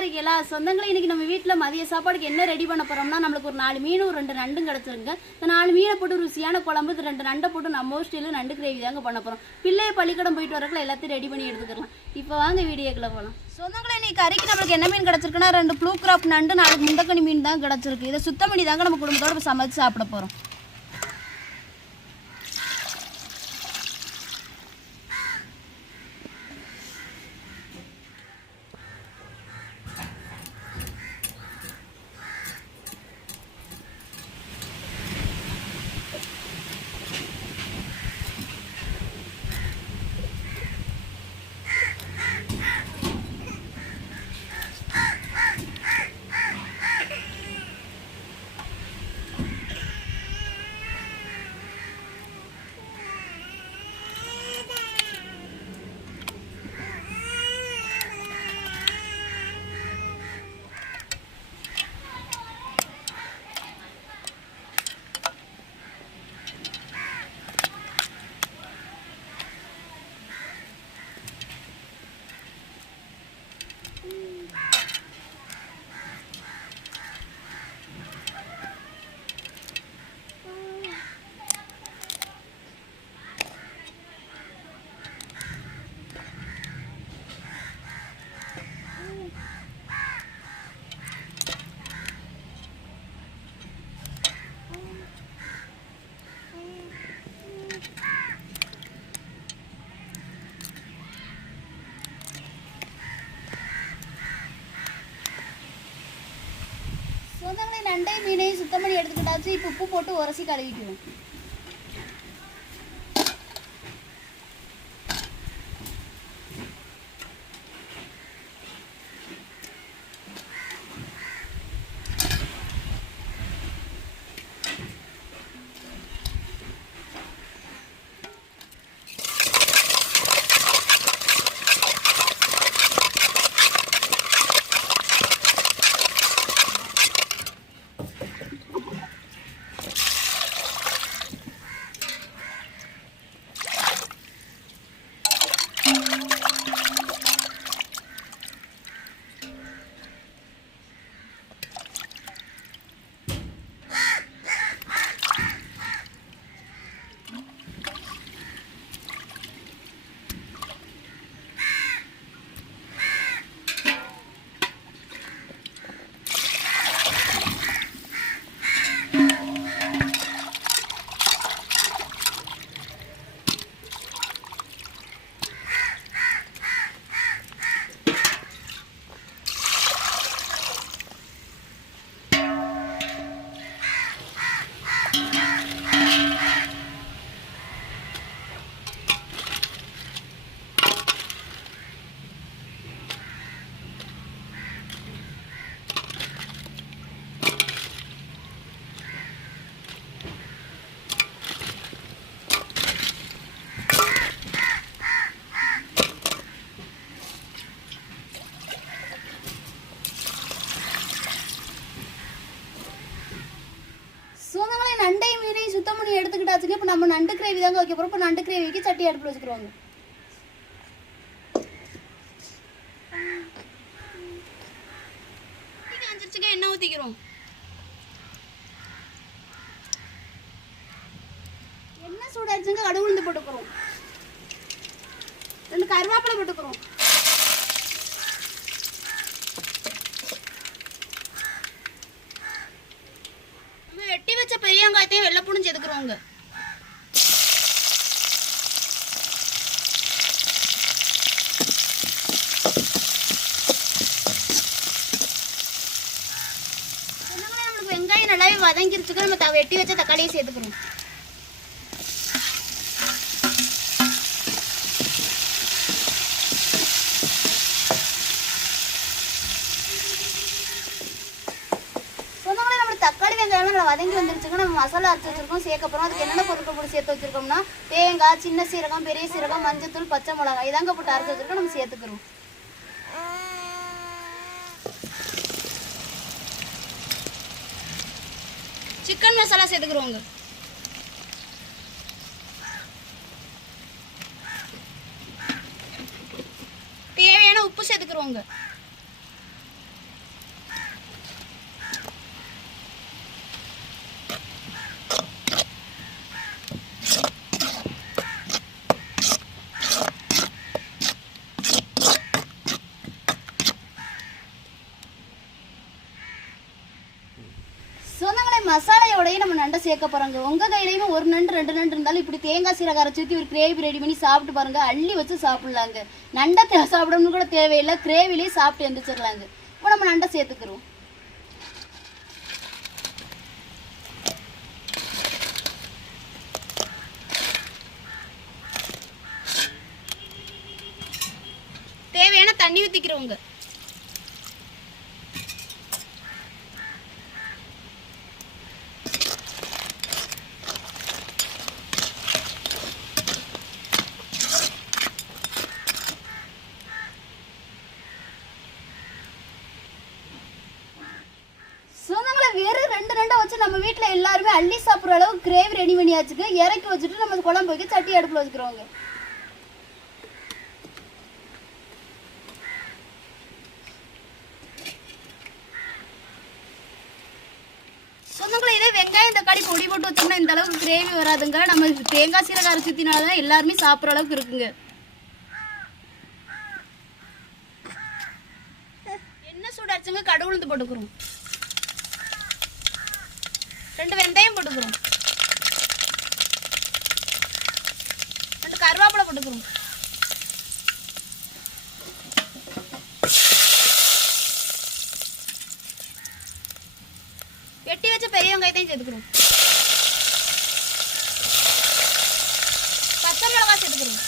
இருக்கீங்களா சொந்தங்களை? இன்னைக்கு நம்ம வீட்டில் மதிய சாப்பாடுக்கு என்ன ரெடி பண்ண போறோம்னா, நம்மளுக்கு ஒரு 4 மீன் ஒரு 2 நண்டும் கிடச்சிருங்க. இந்த 4 மீனை போட்டு ருசியான குழம்பு, 2 நண்டை போட்டு நம்ம ஸ்டைலில் நண்டு கிரேவி தாங்க பண்ண போறோம். பிள்ளைய பள்ளிக்கூடம் போயிட்டு வரக்குள்ள எல்லாத்தையும் ரெடி பண்ணி எடுத்துக்கலாம். இப்போ வாங்க வீடியோக்குள்ள போகலாம். சொந்தங்களை இன்னைக்கு கறிக்கு நம்மளுக்கு என்ன மீன் கிடச்சிருக்குன்னா 2 ப்ளூ கிராப் நண்டு, 4 முண்டக்கணி மீன் தான் கிடச்சிருக்கு. இதை சுத்தம் பண்ணி தாங்க நம்ம குடும்பத்தோட சமைச்சு சாப்பிட போறோம். நண்டை மீனையும் சுத்தம் பண்ணி எடுத்துக்கிட்டாச்சு. இப்போ உப்பு போட்டு உரசி கழுவிக்குவோம். நண்டை மீனையும் சுத்தம் பண்ணி எடுத்துக்கிட்டாச்சுங்க. இப்போ நம்ம நண்டு கிரேவி தாங்க வைக்க போகிறோம். இப்போ நண்டு கிரேவிக்கு சட்டி அடுப்பில் வச்சுக்கிறோங்க. அஞ்சிருச்சுங்க, எண்ணெய் ஊற்றிக்கிறோம். எண்ணெய் சூடாச்சுங்க, கடுகு உளுந்து போட்டுக்கிறோம். 2 கருவேப்பிலை போட்டுக்கிறோம். வெட்டி வச்ச பெரிய வெங்காயத்தையும் வெள்ளை பூண்டும் சேர்த்துக்கிறோங்க. நம்மளுக்கு வெங்காயம் நல்லாவே வதங்கிருச்சுக்கு நம்ம வெட்டி வச்ச தக்காளியை சேர்த்துக்கிறோம். தக்காளி வெங்காயம் நல்லா வதங்கி வந்துருச்சுங்க. நம்ம மசாலா அரைச்சி வச்சிருக்கோம், சேர்க்க போகிறோம். அதுக்கு என்னென்ன பொருட்கள் போட்டு சேர்த்து வச்சிருக்கோம்னா தேங்காய், சின்ன சீரகம், பெரிய சீரகம், மஞ்சத்தூள், பச்சை மிளகாய் இதாங்க போட்டு அரைச்சி வச்சிருக்கோம். நம்ம சேர்த்துக்கிறோம். சிக்கன் மசாலா சேர்த்துக்கிறோங்க. தேவையான உப்பு சேர்த்துக்கிறோங்க. மசாலையோடய நம்ம நண்டை சேர்க்க போகிறோங்க. உங்கள் கையிலையுமே ஒரு நண்டு 2 நண்டு இருந்தாலும் இப்படி தேங்காய் சீரகம் அரைச்சி ஊற்றி ஒரு கிரேவி ரெடி பண்ணி சாப்பிட்டு பாருங்கள். அள்ளி வச்சு சாப்பிட்லாங்க. நண்டை சாப்பிடணும்னு கூட தேவையில்லை, கிரேவிலேயே சாப்பிட்டு எந்திரிச்சிடலாங்க. இப்போ நம்ம நண்டை சேர்த்துக்கிறோம். தேவையான தண்ணி ஊற்றிக்கிறோங்க. வெறும் 2 நண்டை வச்சு நம்ம வீட்டில் எல்லாருமே அள்ளி சாப்பிட்ற அளவுக்கு கிரேவி ரெடி பண்ணியாச்சுக்கு. இறக்கி வச்சுட்டு நம்ம குழம்பு வைக்க சட்டி அடுப்பில் வச்சுக்கிறோங்க. சொந்தங்களை இதே வெங்காயம் தக்காளி பொடி போட்டு வச்சோம்னா இந்த அளவுக்கு கிரேவி வராதுங்க. நம்ம தேங்காய் சீரகம் அரைச்சி ஊற்றினால தான் எல்லாருமே சாப்பிட்ற அளவுக்கு இருக்குங்க. எண்ணெய் சூடாச்சுங்க, கடுகு உளுந்து போட்டுக்கிறோம். 2 வெந்தயம் போட்டுக்கிறோம். 2 கருவேப்பிலை போட்டுக்கிறோம். வெட்டி வச்ச பெரிய வெங்காயத்தையும் சேர்த்துக்கிறோம். பச்சை மிளகாய் சேர்த்துக்கிறோம்.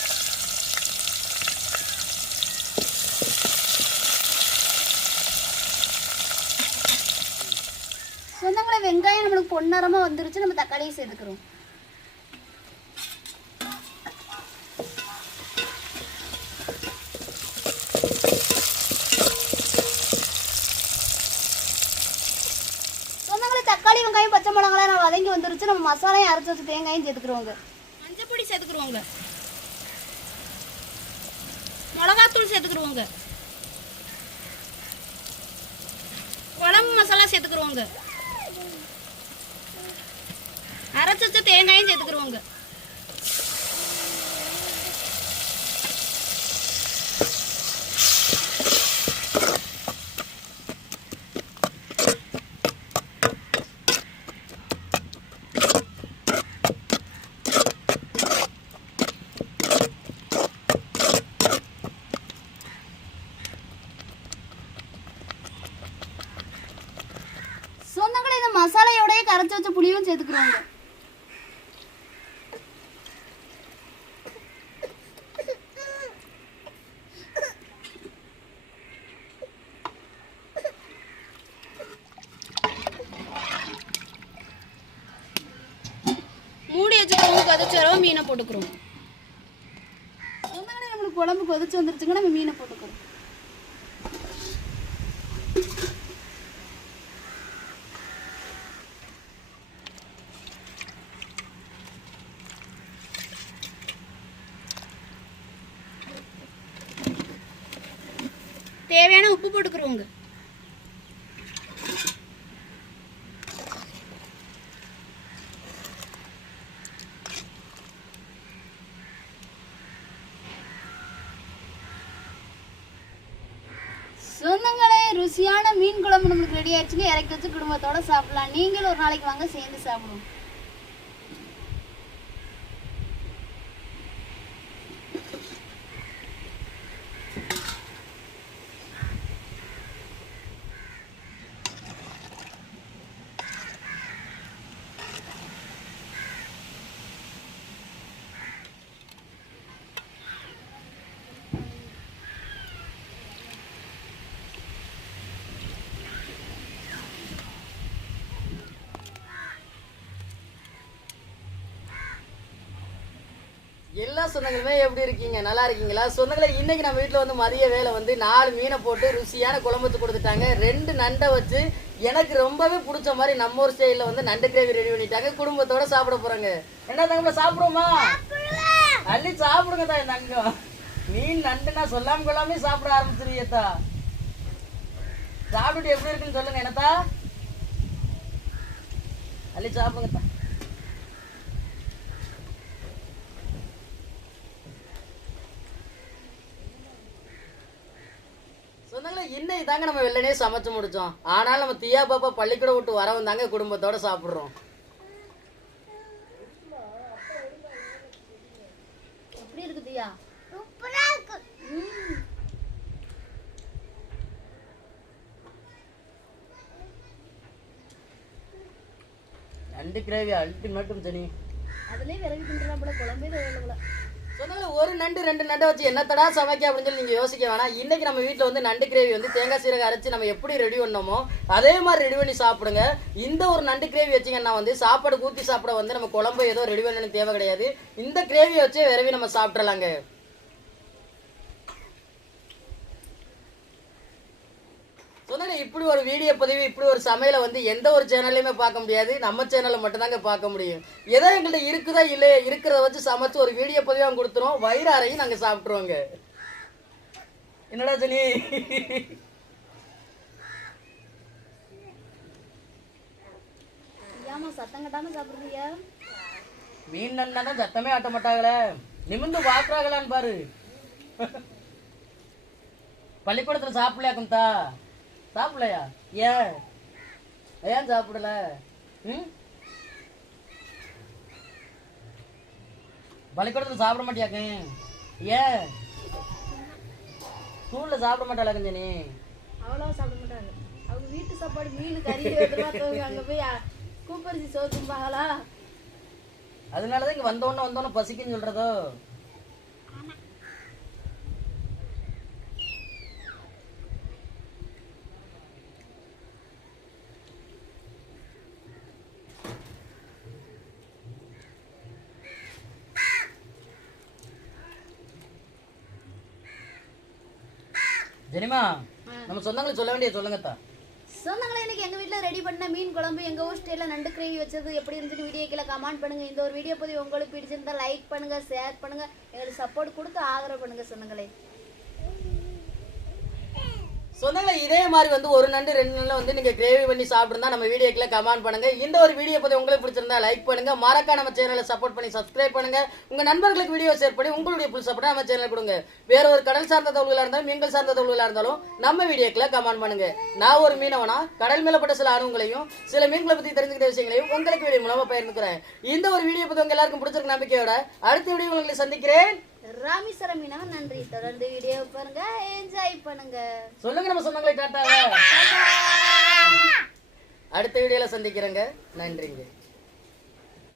சொந்தங்களை வெங்காயம் நம்மளுக்கு பொன்னரமா வந்துருச்சு. நம்ம தக்காளியை சேர்த்துக்கிறோம். சொந்தங்களை தக்காளி வெங்காயம் பச்சை மிளகாய் நான் வதங்கி வந்துருச்சு. நம்ம மசாலையும் அரைச்சி வச்சு தேங்காயும் சேர்த்துக்கிறோங்க. மஞ்சள் பொடி சேர்த்துக்கிறோங்க. மிளகாத்தூள் சேர்த்துக்கிறோங்க. குழம்பு மசாலா சேர்த்துக்கிறோங்க. அரைச்சி வச்ச தேங்காயும் சேர்த்துக்கிறோங்க. சொந்தங்களை இந்த மசாலையோடய கரைச்சி வச்ச புளியும் சேர்த்துக்கிறோங்க. மூடி வச்சுக்கிறோம். கொதிச்சு வரவும் மீனை போட்டுக்கிறோம். சொந்தங்களை நம்மளுக்கு குழம்பு கொதிச்சு வந்துருச்சுங்க. நம்ம மீனை போட்டுக்கிறோம். தேவையான உப்பு போட்டுக்கிறோங்க. சொந்தங்களே ருசியான மீன் குழம்பு நம்மளுக்கு ரெடி ஆயிடுச்சுங்க. இறக்கி வச்சு குடும்பத்தோட சாப்பிடலாம். நீங்களும் ஒரு நாளைக்கு வாங்க, சேர்ந்து சாப்பிடுவோம். எல்லா சொந்தங்களுமே எப்படி இருக்கீங்க? நல்லா இருக்கீங்களா? சொந்தங்களே இன்னைக்கு நம்ம வீட்டில் வந்து மதிய வேலை வந்து 4 மீனை போட்டு ருசியான குழம்பு கொடுத்துட்டாங்க. 2 நண்டை வச்சு எனக்கு ரொம்பவே பிடிச்ச மாதிரி நம்ம ஒரு ஸ்டைலில் வந்து நண்டு கிரேவி ரெடி பண்ணிட்டாங்க. குடும்பத்தோட சாப்பிட போறாங்க. என்ன தங்க சாப்பிடுவோமா? அள்ளி சாப்பிடுங்க தான் தங்கம். மீன் நண்டுனா சொல்லாம கொள்ளாமே சாப்பிட ஆரம்பிச்சிருவியத்தா. சாப்பிட்டு எப்படி இருக்குன்னு சொல்லுங்க. என்னத்தா அள்ளி சாப்பிடுங்க தான். சொன்னாங்களே இன்னைக்கு தாங்க நம்ம வெள்ளனே சமைச்சு முடிச்சோம். ஆனாலும் நம்ம தியா பாப்பா பள்ளிக்கூடம் விட்டு வரவும் தாங்க குடும்பத்தோட சாப்பிடுறோம். எப்படி இருக்கு தியா? சூப்பரா இருக்கு. நண்டு கிரேவி அல்டிமேட்டும் ஜெனி. அதுலயே விறகு தின்றா போல, குழம்பே தேவையில்ல. சொன்னாங்களே ஒரு நண்டு 2 நண்டை வச்சு என்னத்தடா சமைக்க அப்படின்னு சொல்லி நீங்க யோசிக்க வேணாம். இன்னைக்கு நம்ம வீட்டுல வந்து நண்டு கிரேவி வந்து தேங்காய் சீரகம் அரைச்சு நம்ம எப்படி ரெடி பண்ணோமோ அதே மாதிரி ரெடி பண்ணி சாப்பிடுங்க. இந்த ஒரு நண்டு கிரேவி வச்சிங்கன்னா வந்து சாப்பாடு ஊற்றி சாப்பிட வந்து நம்ம குழம்பு ஏதோ ரெடி பண்ணணும்னு தேவை கிடையாது. இந்த கிரேவியை வச்சு விரவி நம்ம சாப்பிடலாங்க. சொன்னாங்க இப்படி ஒரு வீடியோ பதிவு இப்படி ஒரு சமையலை வந்து எந்த ஒரு சேனல்லையுமே பார்க்க முடியாது. நம்ம சேனல்ல மட்டும்தாங்க பார்க்க முடியும். ஏதோ எங்கள்கிட்ட இருக்குதா இல்லையா இருக்கிறத வச்சு சமைச்சு ஒரு வீடியோ பதிவாக கொடுத்துரும். வயிறாரையும் நாங்க சாப்பிட்டுருவோங்க. என்னடா ஜெனி? ஏமா சத்தம் கட்டாம சாப்பிடுறியா? மீன் நன்னா தான் சத்தமே ஆட்ட மாட்டாங்களே, நிமிந்து பாக்குறாங்களான்னு பாரு. பள்ளிக்கூடத்துல சாப்பிடலையா குந்தா? சாப்பிடலையா? ஏன் சாப்பிடல? பள்ளிக்கூடத்துல சாப்பிட மாட்டியாக்க? ஏன் ஸ்கூல்ல சாப்பிட மாட்டாளா கஞ்சனி? அவ்வளவா சாப்பிட மாட்டாங்க. அவங்க வீட்டு சாப்பாடு மீன் கறி அங்க போய் கூப்பரிசி சோத்தும்பாங்களா? அதனாலதான் இங்க வந்தோன்னு பசிக்குன்னு சொல்றதோ? ஜெனிமா, நம்ம சொந்தங்களை சொல்ல வேண்டிய சொல்லுங்கத்தா. சொந்தங்களே, இன்னைக்கு எங்க வீட்ல ரெடி பண்ண மீன் குழம்பு, எங்க ஊர் ஸ்டைல நண்டு கிரேவி வச்சது எப்படி இருந்துச்சு வீடியோ கீழே கமெண்ட் பண்ணுங்க. இந்த ஒரு வீடியோ பதிவு உங்களுக்கு பிடிச்சிருந்தா லைக் பண்ணுங்க, ஷேர் பண்ணுங்க, எங்களுக்கு சப்போர்ட் கொடுத்து ஆதரவு பண்ணுங்க சொந்தங்களே. சொந்தங்களை இதே மாதிரி வந்து ஒரு நண்டு 2 நண்டு வந்து நீங்க கிரேவி பண்ணி சாப்பிடுறதா நம்ம வீடியோக்குள்ள கமெண்ட் பண்ணுங்க. இந்த ஒரு வீடியோ பத்தி உங்களுக்கு பிடிச்சிருந்தா லைக் பண்ணுங்க, மறக்காம நம்ம சேனலை சப்போர்ட் பண்ணி சப்ஸ்கிரைப் பண்ணுங்க. உங்க நண்பர்களுக்கு வீடியோ ஷேர் பண்ணி உங்களுடைய புல் சப்போர்ட் நம்ம சேனல் கொடுங்க. வேற ஒரு கடல் சார்ந்த தகவல்களா இருந்தாலும் மீன்கள் சார்ந்த தகவல்களா இருந்தாலும் நம்ம வீடியோக்குள்ள கமெண்ட் பண்ணுங்க. நான் ஒரு மீனவனா கடல் மேல பட்ட சில அனுபவங்களையும் சில மீன்களை பத்தி தெரிஞ்சுக்கிற விஷயங்களையும் உங்களுக்கு வீடியோ மூலமா பகிர்ந்துக்கிறேன். இந்த ஒரு வீடியோ பத்தி உங்க எல்லாருக்கும் பிடிச்சிருக்க நம்பிக்கையோட அடுத்த வீடியோ உங்களை சந்திக்கிறேன். ராமேஸ்வரம் மீனவன் நன்றி. தொடர்ந்து வீடியோ பாருங்க, என்ஜாய் பண்ணுங்க. சொல்லுங்க நம்ம சொந்தங்களை டாட்டாங்க. அடுத்த வீடியோல சந்திக்கிறேங்க. நன்றிங்க.